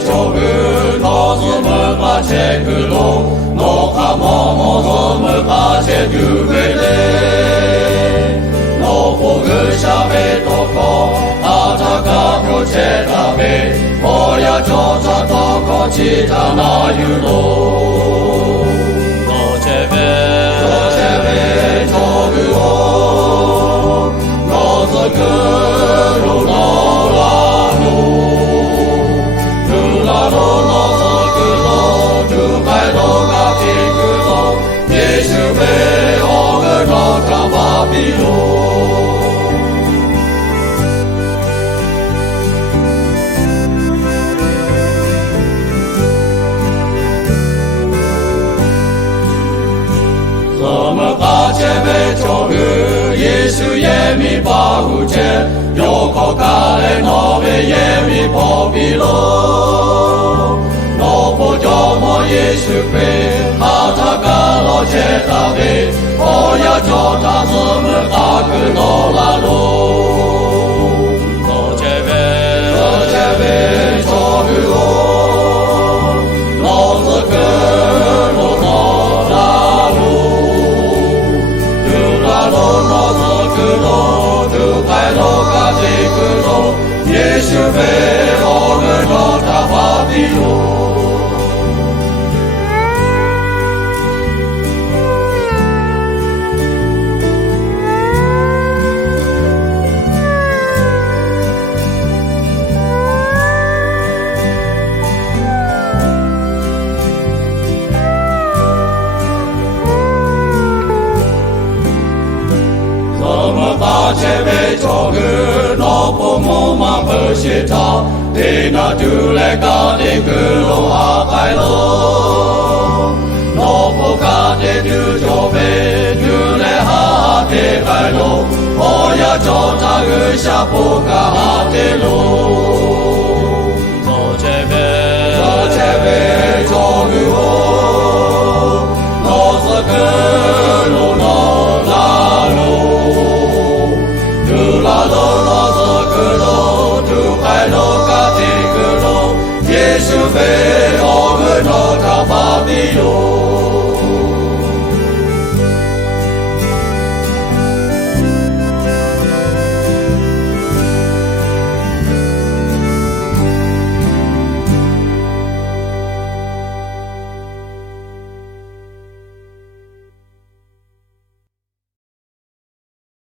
쪽을 너숨을 가채 그로 너가 머머숨을 가채 두베레 너복을 샤베 도코 아자가 교체 다베 버려 조사 도코 치자나 유로 너체베 저그오 너서 그로 너라로 누라로 너서 그로 주갈로 가비 그로 예수의 어그로 가바비로 예수의 미바우제 요코카레 너의 예미 법이로 너보조모 예수께 하자가로 제답에 어야조 다솜을 가그노라로 너제베 저그오 너서그로 너라로 그로 두가로 가지 그로 예수의 어그로 다바비로 제베 저그 너포모마 버시타 데나 둘레가데 그로 아가이로 너포가데 두조베 둘레 하데 가이로 어야 저자그 샤포가 하데로 너제베 저그오 너서 그로 너라로 누라로서 그로 두갈로까지 그로 예수의 어그로 다바비로